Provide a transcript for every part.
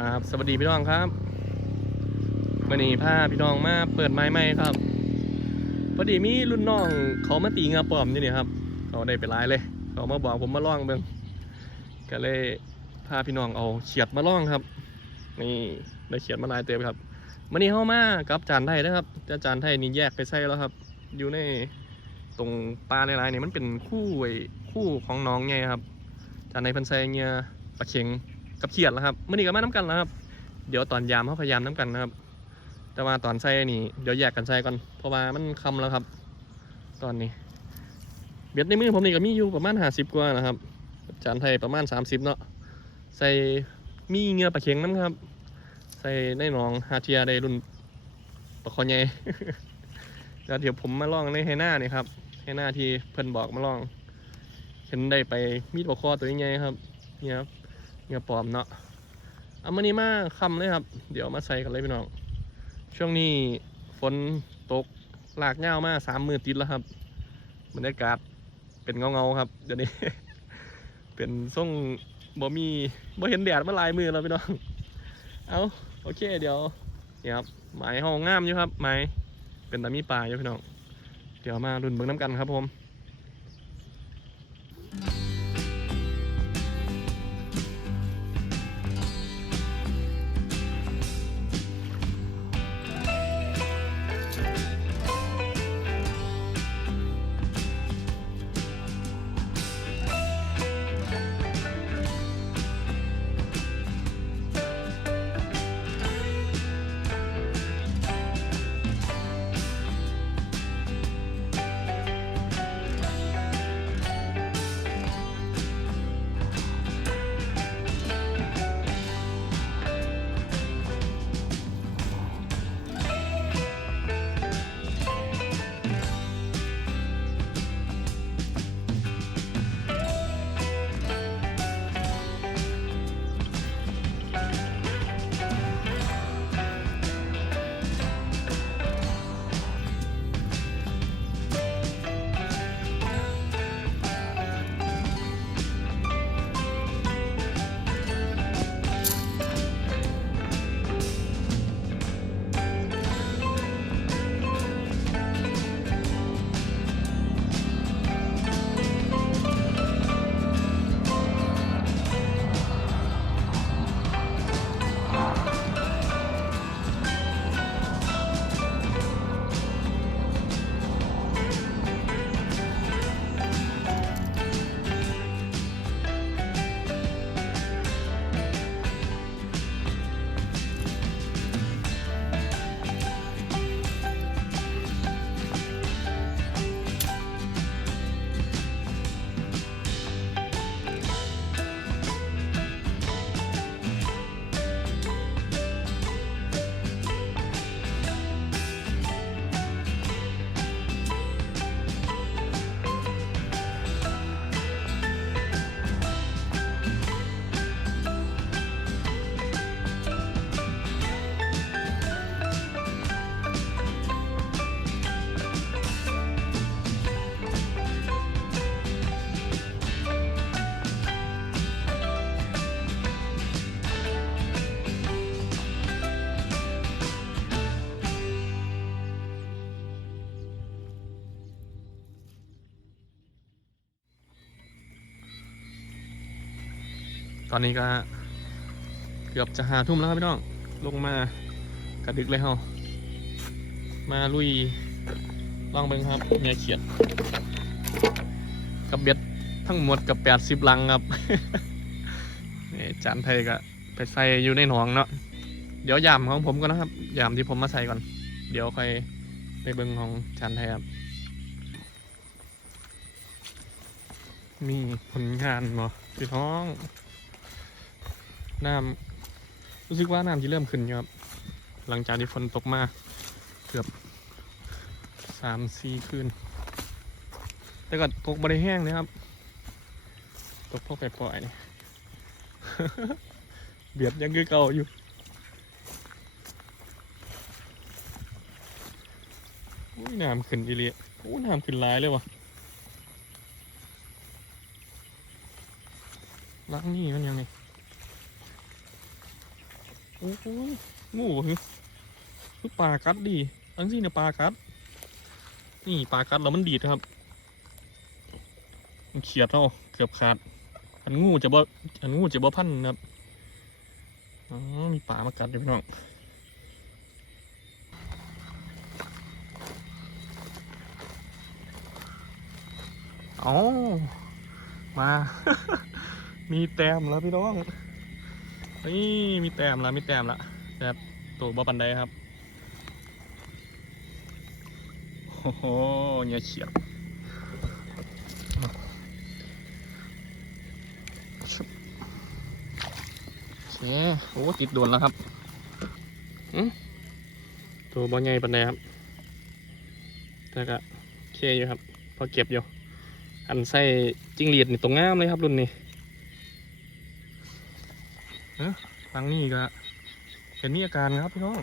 ครับสวัสดีพี่น้องครับวันนี้พาพี่น้องมาเปิดไม้ใหม่ครับ พอดีมีรุ่นน้องเขามาตีเงาปลอมอยู่นี่ครับ เขาได้ไปหลายเลย เขามาบอกผมมาล่องเบิ่งก็เลยพาพี่น้องเอาเขียดมาล่องครับ นี่ได้เขียดมาลายเต็มครับวันนี้เข้ามากับจานไทยนะครับแต่จานไทยนี่แยกไปใส่แล้วครับ อยู่ในตรงปลาในลายๆนี่มันเป็นคู่ไอ้คู่ของน้องไงครับจานในพันใส่เงียปลาเข็ง กับเขียดแล้วครับมื่อนี้ก็มาน้ำกันแล้วครับ เดี๋ยวตอนยามเขาพยายามน้ำกันนะครับ แต่ว่าตอนใส่นี่เดี๋ยวแยกกันใส่ก่อนเพราะว่ามันคำแล้วครับ ตอนนี้เบ็ดในมือผมนี่ก็มีอยู่ประมาณห้าสิบกว่านะครับจานไทยประมาณสามสิบเนาะใส่มีเงือปลาเข็งน้ำครับ ใส่ในหนองฮาเทียได้รุ่นปลาคอใหญ่แล้วเดี๋ยวผมมาลองในไฮน้านี่ครับไฮน้าที่เพิ่นบอกมาลองเห็นได้ไปมีดปลาคอตัวใหญ่ครับเนี่ยครับ เงาปลอมเนาะเอามานี่มาคำเลยครับ เดี๋ยวมาใส่กันเลยพี่น้อง ช่วงนี้ฝนตกหลากเงามาสามมือติดแล้วครับบรรยากาศเป็นเงาเงาๆครับ เดี๋ยวนี้ เป็นส่งบ่มีบ่เห็นแดดมาลายมือแล้วพี่น้อง เอาโอเคเดี๋ยวนี่ครับหมายห้องงามอยู่ครับหมายเป็นตามีปลาอยู่พี่น้อง เดี๋ยวมารุ่นเบิ่งน้ำกันครับผม ตอนนี้ก็ เกือบจะหาทุ่มแล้วครับพี่น้อง ลงมากระดึกเลยเฮามาลุยลองเบิ่งครับเมียเขียด กับเบ็ดทั้งหมดกับแปดสิบลังครับนี่จานไทยก็ไปใส่อยู่ในหนองเนาะเดี๋ยวยามของผมก่อนนะครับยามที่ผมมาใส่ก่อน เดี๋ยวค่อยไปเบิ่งของจานไทยครับ มีผลงานบ่พี่น้อง น้ำรู้สึกว่าน้ำที่เริ่มขึ้นอยู่ครับ หลังจากที่ฝนตกมาเกือบสามสี่คืน แต่ก็ตกบริแห้งเลยครับ ตกพวกไปปล่อยๆนี่เบียดยังคือเก่าอยู่อุ้ยน้ำขึ้นอีเลียอุ้ยน้ำขึ้นหลายเลยวะล้างนี่มันยังไง โอ้โหงูเหรอคือปลากัดดิอันนี้เนี่ยปลากัด นี่ปลากัดแล้วมันดีดครับมันเขียดเราเกือบขาด อันงูจะบ่อันงูจะบ่พันนะครับอ๋อมีปลามากัดอยู่พี่น้องอ๋อมา มีแต้มแล้วพี่น้อง นี่มีแต้มล้วมีแต้มล้วแบบตัวบ่ปันไดครับโอ้โหเนี่ยเฉียบชุบโอเคโอ้ติดโดนแล้วครับอืมตัวบอลใหญ่ปันไดครับแต่ก็เคอยู่ครับ พอเก็บอยู่ อันใส่จิ้งหรีดนี่ตรงงามเลยครับรุ่นนี้ ฟังนี่ก็เห็นมีอาการครับพี่น้อง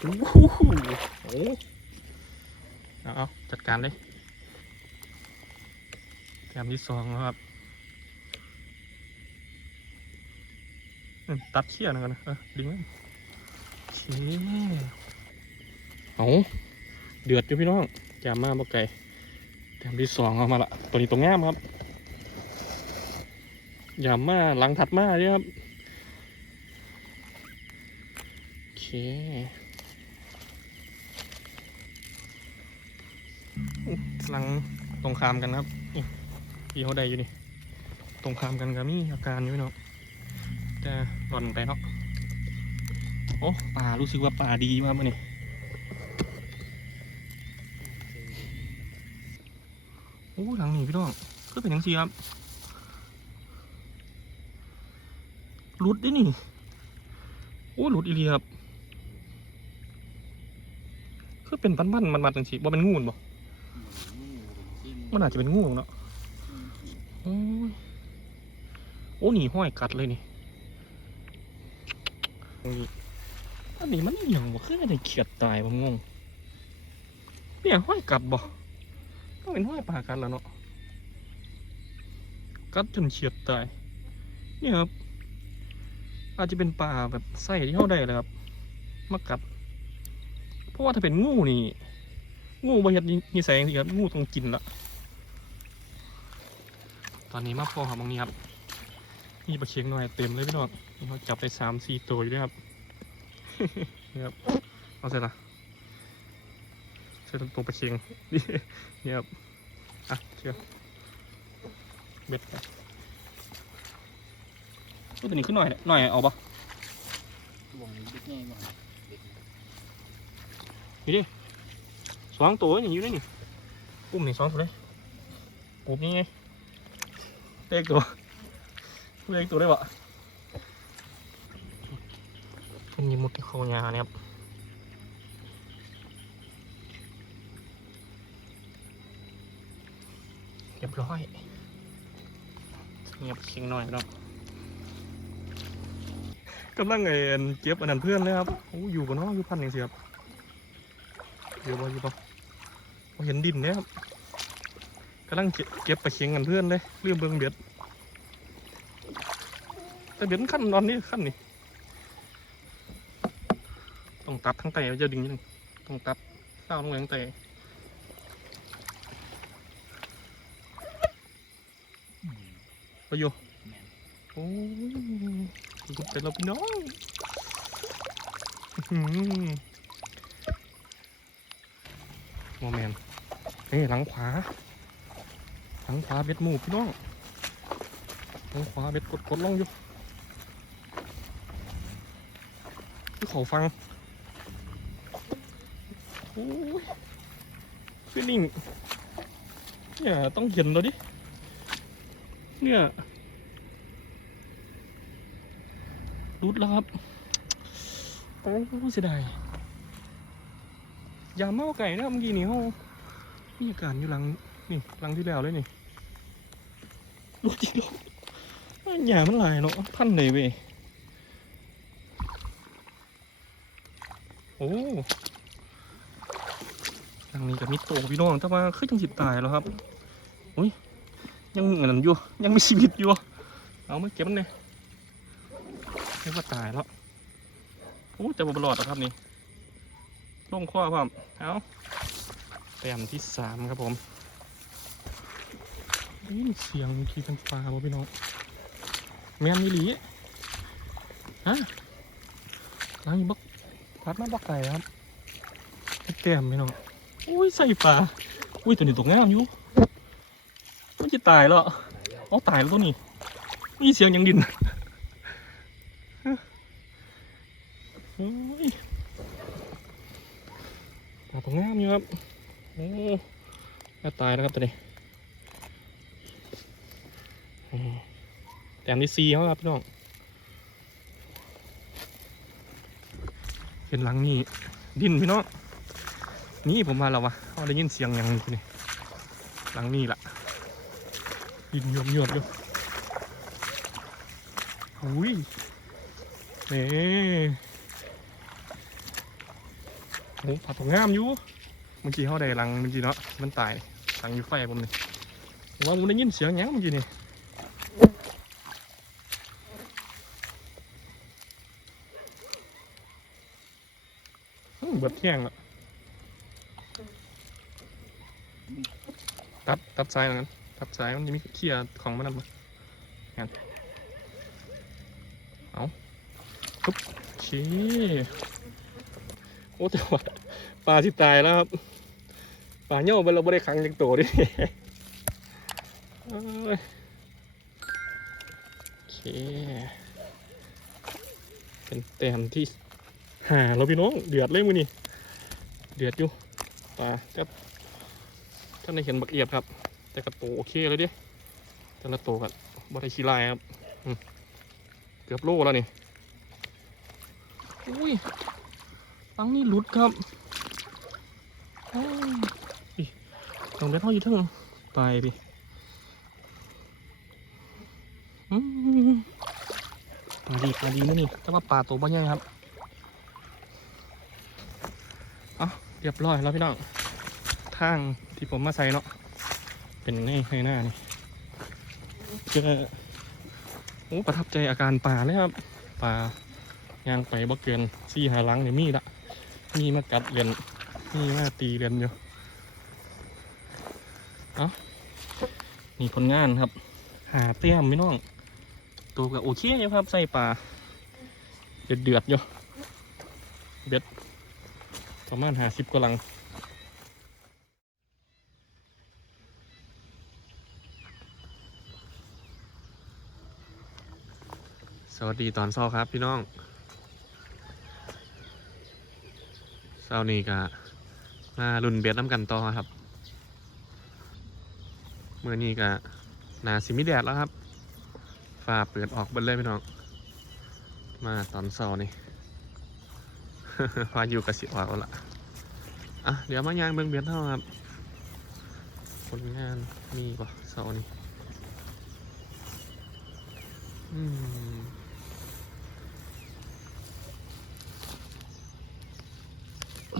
โอ้โหโอ้เอาเจัดการเลยแถมที่สองครับตัดเขี้ยนก่อนนะเออดึงไว้โอเคเอาเดือดอยู่พี่น้องแจมมาบ่ไก่ แถมที่สองเอามาละตัวนี้ตัวงามครับยามาหลังถัดมาเนี่ยครับโอเคกำลังตรงขามกันครับนี่พี่เขาได้อยู่นี่ ตรงขามกันก็มีอาการอยู่เนาะแต่หล่อนไปเนาะโอ้ป่ารู้สึกว่าป่าดีมากมื่อนี่ โอ้หลังนี่พี่น้องก็เป็นยังสีครับหลุดได้นี่ โอ้หลุดอีเลียครับคือเป็นปั้นๆมันๆจังสีว่าเป็นงูนบ่มันอาจจะเป็นงูเนาะโอ้ยโอ้หนีห้อยกัดเลยนี่อันนี้มันอหย่างบ่คืออะไรเขียดตายผมงงเนี่ยห้อยกัดบ่ ต้องเป็นห้อยปลากัดแล้วเนาะกัดจนเฉียดตายนี่ครับ อาจจะเป็นปลาแบบไส้ที่เข้าได้เลยครับมากัด เพราะว่าถ้าเป็นงูนี่ งูบางอย่างนิสัยอย่างนี้ครับ งูต้องกินละตอนนี้มาพอครับตรงนี้ครับมีปลาเชียงหน่อยเต็มเลยพี่น้องเขาจับไปสามสี่ตัวอยู่ด้วยครับ นี่ครับ เอาเสร็จละ เสร็จตัวปลาเชียงนี่ครับอะเชียวเบ็ดไปตัวนี้ขึ้นหน่อยหน่อยเอาปะนี้บิ๊กแน่บ่สองตัวนี่อยู่นี่นี่อุ้มนี่สองตัวเลยปุ๊บนี่ไงเล็กตัวเล็กตัวได้ปะเป็นยิมุดที่เขายาเนี่ยครับ รียบร้อยเงียบเคียงหน่อยเนาะกำลังไงเก็บอันนั้นเพื่อนเลยครับโอ้อยู่กันเนาะอยู่พันหนึ่งสิครับอยู่บ่อยู่บ่เห็นดินเนี่ยครับกำลังเก็บเก็บไปเคียงกันเพื่อนเลยเรื่องเบิ่งเบ็ดแต่เบ็ดขั้นนอนนี่ขั้นนี่ต้องตัดทั้งไตไว้จะดึงนิดนึงต้องตัดเต้าลงไปทั้งไต ไปอยู่โอ้ยเป็นเราพี่น้องโมเมนเฮ้ยหลังขวาหลังขวาเบ็ดหมูพี่น้องหลังขวาเบ็ดกดกดลงอยู่ที่เขาฟังโอ้ยฟิลลิ่งเนี่ยต้องเห็นแล้วดิเนี่ย รุดแล้วครับ โอ้เสียดายย่าเมาไก่นะเมื่อกี้นี่เขามีอาการอยู่หลังนี่หลังที่แล้วเลยนี่ลูกจีโร่หยามันหลายเนาะพันเลยเว้ยโอ้หลังนี้กับมิโตะพี่น้องแต่ว่าคือจังสิตายแล้วครับ อุ้ยยังเหมือนอยู่ยังมีชีวิตอยู่ เอามาเก็บมันเลย ไม่ว่าตายแล้วโอ้แต่บ่รอดหรอกครับนี่ลงข้อความเอาแต้มที่สามครับผมนี่เสียงขี่เป็นปลาบ่พี่น้องแม่นมีหลีฮะล้างอีบักพัดมาบักไก่ครับแต้มพี่น้องอุ้ยใส่ปลาอุ้ยตัวนี้ตกงามอยู่มันจะตายแล้วเอาตายแล้วตัวนี้นี่เสียงยังดินโอ้ยปลาตกงาม อยู่ครับโอ้ตายแล้วครับตัวนี้แต้มที่สี่เขาครับพี่น้องเห็นหลังนี่ดินพี่น้องนี่ผมมาแล้ววะเขาได้ยินเสียงอย่างนี้หลังนี่แหละดินยวมยวมๆอยู่อุ้ยนี่โอ้ผัดของงามอยู่ มื่อกี้เขาได้หลังเมื่อกี้เนาะมันตายหลังอยู่ไฟผมนี่ว่าผมได้ยินเสียงหยังเมื่อกี้นี่เบิดแข้งล้วตัดตัดสายแล้วกันตัดสายมันจะมีเขี้ยของมันนั่นมางั้นเอาปุ๊บโอเคโอ้แต่ว่าปลาที่ตายแล้วครับ ปลาเน่าเราไม่ได้ขังยังโตดิเอ้ยโอเค เป็นแต้มที่หาเราพี่น้องเดือดเลยมือนี่เดือดอยู่ปลาแต่ท่านได้เห็นบักเอียดครับ แต่กระโตโอเคเลยดิแต่ละโตกับบริขีลายครับเกือบโลแล้วนี่อุ้ยตังนี่หลุดครับ ต้องได้เท่าอยู่ทั้งไปพี่ปลาดีปลาดีนะนี่แต่ว่าปลาตัวบ่ใหญ่ครับเอาเรียบร้อยแล้วพี่น้องทางที่ผมมาใส่เนาะเป็นในให้หน้านี่เจอโอ้ประทับใจอาการป่าเลยครับป่ายางไปบ่เกินสี่หาลังนี่มีละมีมากัดเรียนมีมาตีเรียนอยู่ เอานี่ผลงานครับ หาเตี้ยมพี่น้อง ตัวก็โอเคอยู่ครับ ใส่ป่าเดือดเดือดๆอยู่ เบ็ดประมาณหาสิบกว่าลังสวัสดีตอนเช้าครับพี่น้องเช้านี้ก็มารุ่นเบียดน้ำกันต่อครับ เมื่อนี้ก็หนาสิมิแดดแล้วครับฟ้าเปิดออกเบนเลยพี่น้อง มาตอนเช้านี่พาอยุกระสิออกแล้วล่ะอะเดี๋ยวมายางเบิ่งเบียดเท่าครับผลงานมีป่ะเช้านี้อืม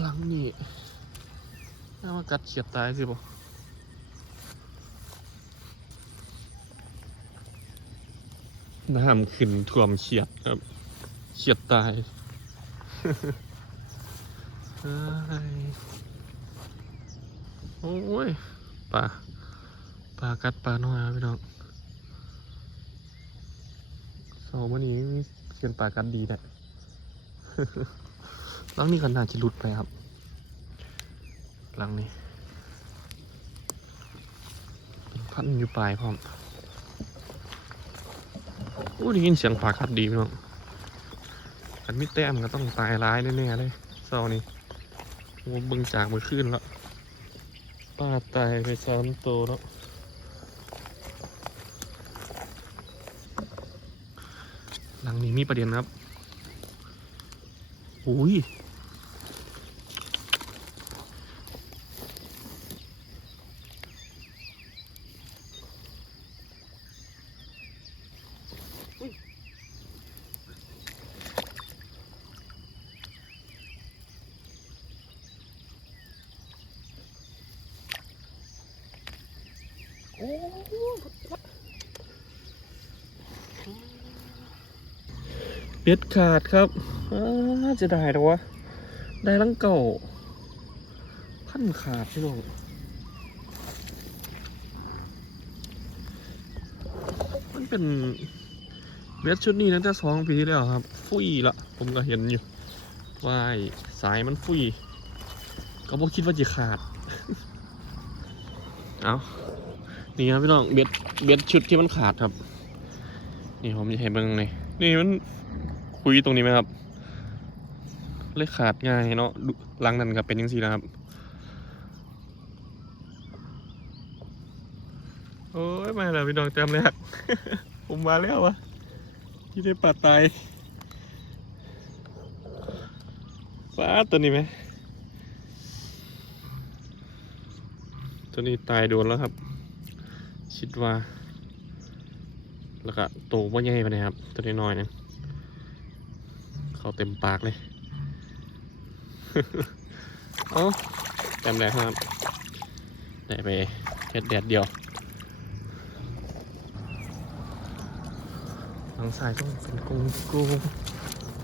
หลังนี่น่ามากัดเฉียดตายสิบ่ น้ำขึ้นท่วมเฉียดครับเฉียดตายโอ้ยปลาปลากัดปลาน้อยครับพี่น้องสองวันนี้เสียนปลากัดดีแหละหลังนี้ก็น่าจะหลุดไปครับ หลังนี้ พันอยู่ปลายพร้อม อ้ได้ยินเสียงปลาคัดดีพี่น้องอันมิแต้มก็ต้องตายร้ายแน่ๆเลยเศร้านี่โอ้บึงจากมือขึ้นแล้วปลาตายไปสามตัวแล้วหลังนี้มีประเด็นครับอุ้ย เบ็ดขาดครับอ้าจะได้หรอวะ ได้ลังเก่าพันขาดพี่น้องมันเป็นเบ็ดชุดนี้ตั้งแต่สองปีที่แล้วครับ ฟุยละผมก็เห็นอยู่ว่าสายมันฟุยก็บ่คิดว่าจะขาด เอานี่ครับพี่น้องเบ็ดเบ็ดชุดที่มันขาดครับ นี่ผมจะเห็นเบิ่งนี่นี่มัน คุยตรงนี้ไหมครับ เลยขาดง่ายเนาะลังนั้นก็เป็นยังสีนะครับโอ้ยมาแล้วพี่น้องเต็มเลยครับผมมาแล้ววะที่ได้ปลาตายปลาตัวนี้ไหมตัวนี้ตายโดนแล้วครับคิดว่า แล้วก็โตว่าใหญ่ไปเลยครับ ตัวน้อยเนี่ย เขาเต็มปากเลยเอ้าเต็มแล้วครับ ได้ไปแค่แดดเดียว ทางซ้ายต้องเป็นกงกง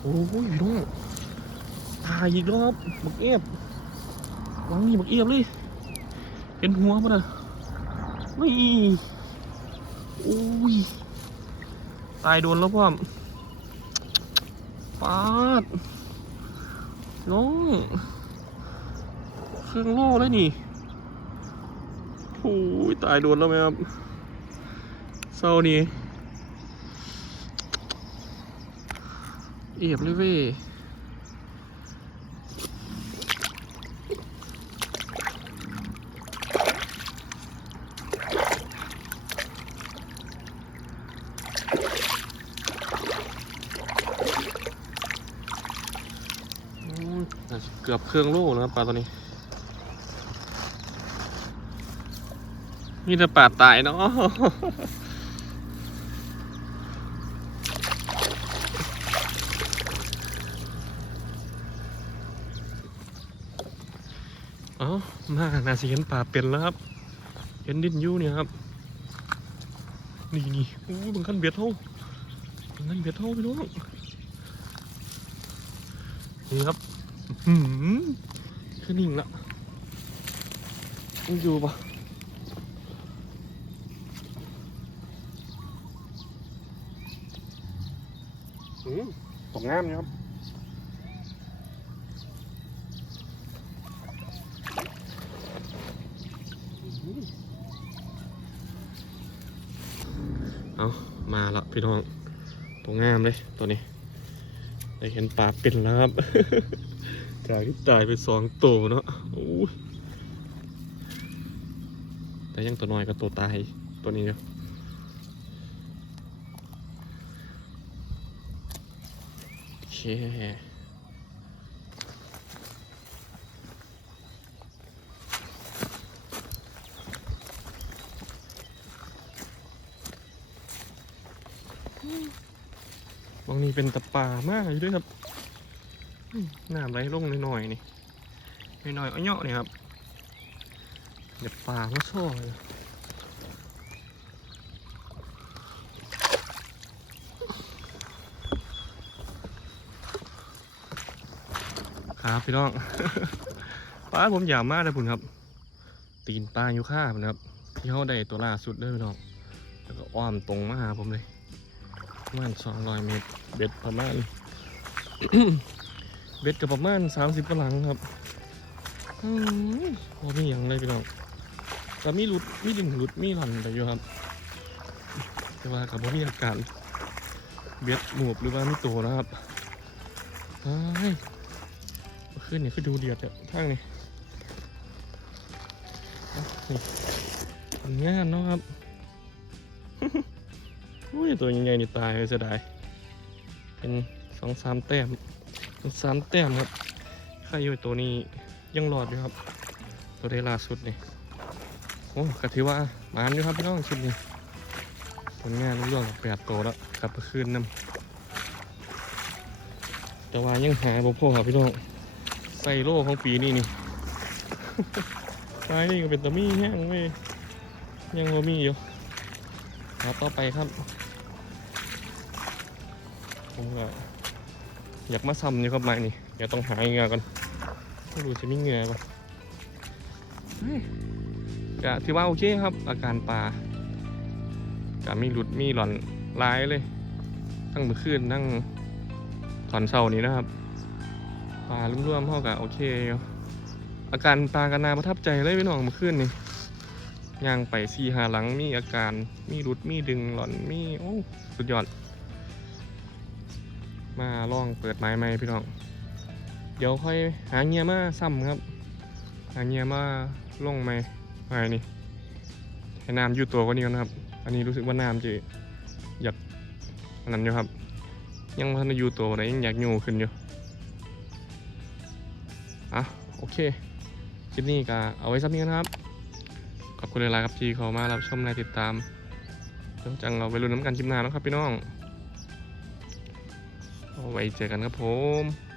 โอ้ยพี่น้องตายอีกรอบบักเอฟวางนี่บักเอฟเลยเห็นหัวปะนะไม่โอ้ย ตายโดนแล้วพ่อ ปาดน้องเครื่องโล่แล้วนี่โอ้ยตายโดนแล้วไหมครับเศร้านี่เอียบเลยเว้ย โอ้ยน่าจะ เครื่องล่แล้วครับปลาตัวนี้มีแต่ปลาตายเนาะเอ้ามาน่าจะเห็นปลาเป็นแล้วครับ เห็นดินยูเนี่ยครับ นี่นี่โอ้บางขั้นเบียดเท่าบางขั้นเบียดเท่าพี่น้องนี่ครับ หืมคือนิ่งละยังอยู่ปะอืมตกงามอยู่ครับอืมเอามาละพี่น้อง ตัวงามเลยตัวนี้ ได้เห็นปลาเป็นแล้วครับ จากที่ตายไปสองตัวเนาะโอ้ยแต่ยังตัวน้อยกับตัวตายตัวนี้เนาะโอเคบางนี้เป็นตะปามากอยู่ด้วยครับ น้ำไหลลงหน่อยๆนี่หน่อยๆเอาเนาะนี่ครับเดี๋ยวปลาก็ช่อเลยครับพี่น้องปลาผมยาวมากเลยพุ่นครับ ตีนปลาอยู่ข้าพุ่นครับ ที่เขาได้ตัวล่าสุดเด้อพี่น้อง แล้วก็อ้อมตรงมาหาผมเลยประมาณสองร้อยเมตร เบ็ดประมาณ เบ็ดกับประมาณสามสิบกำลังครับอืมพอมีอย่างเลยพี่น้องแต่มีหลุดมีดินหลุดมีหล่อนไปอยู่ครับ แต่ว่ากับพมีอาการเบ็ดหมวบหรือว่ามีตัวนะครับเฮ้ยเมื่อคืนนี่คือดูเดือดอะทางนี้อะนี่ผลงานเนาะครับอุ้ยตัวยังไงนี่ตายไปเสียดายเป็นสองสามแต้ม สามแต้มครับใครอยู่ตัวนี้ยังรอดอยู่ครับ ตัวได้ล่าสุดนี่โอ้ก็ถือว่าหมานอยู่ครับพี่น้องชุดนี้ผลงานร่วงแปดตัวแล้วกลับไปคืนน้ำแต่ว่ายังหาบ่พอครับพี่น้องใส่โล่ของปีนี้นี่ตายนี่ก็เป็นตะมี่แห้งเว้ยยังบ่มีอยู่ครับต่อไปครับผมก็ อยากมาซ้ำอยู่ครับไม้นี่เดี๋ยวต้องหาเหงื่อก่อนไม่รู้จะมีเหงื่อป่ะเฮ้ยก็ถือว่าโอเคครับ อาการปลาก็มีหลุดมีหล่อนลายเลย ทั้งมือคืนทั้งตอนเช้านี้นะครับปลาร่วมๆเท่ากับโอเคอยู่อาการปลากันนาประทับใจเลยพี่น้องเมื่อคืนนี่ย่างไปสี่หาหลังมีอาการมีรุดมีดึงหล่อนมีโอ้สุดยอด มาลองเปิดไม้ใหม่พี่น้อง เดี๋ยวค่อยหาเงียมาซ้ำครับ หาเงียมาลงไม้ไม้นี่ให้น้ำอยู่ตัวกว่านี้ก่อนนะครับ อันนี้รู้สึกว่าน้ำจะอยากอันนั้นอยู่ครับ ยังพันอยู่ตัวอะไรยังอยากอยู่ขึ้นอยู่อะโอเคคลิปนี้ก็เอาไว้ซ้ำนี้นะครับ ขอบคุณหลายๆครับที่เขามารับชมและติดตามเดี๋ยวจังเราไปลุ้นน้ำกันคลิปหน้าแล้วครับพี่น้อง ไว้เจอกันครับผม